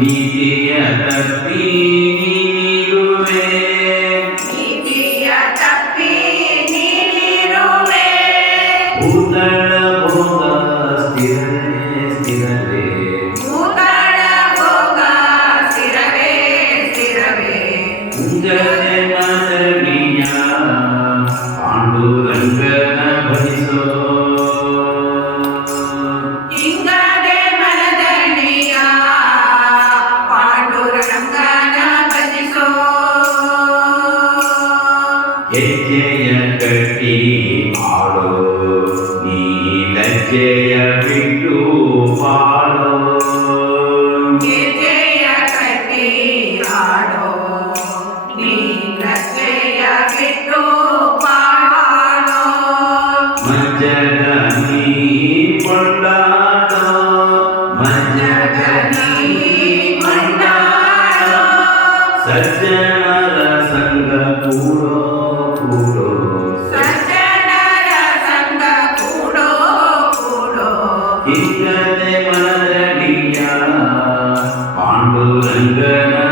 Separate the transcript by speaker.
Speaker 1: နိတိယတ္တိနိလူမေ യജ്ഞയ കട്ടി പാടോ നീ ലജ്ജയ വിട്ടു പാടോ സജ്ജന സംഗപൂർ ഇല്ലാതെ മലരടിയാ പാണ്ഡുരംഗന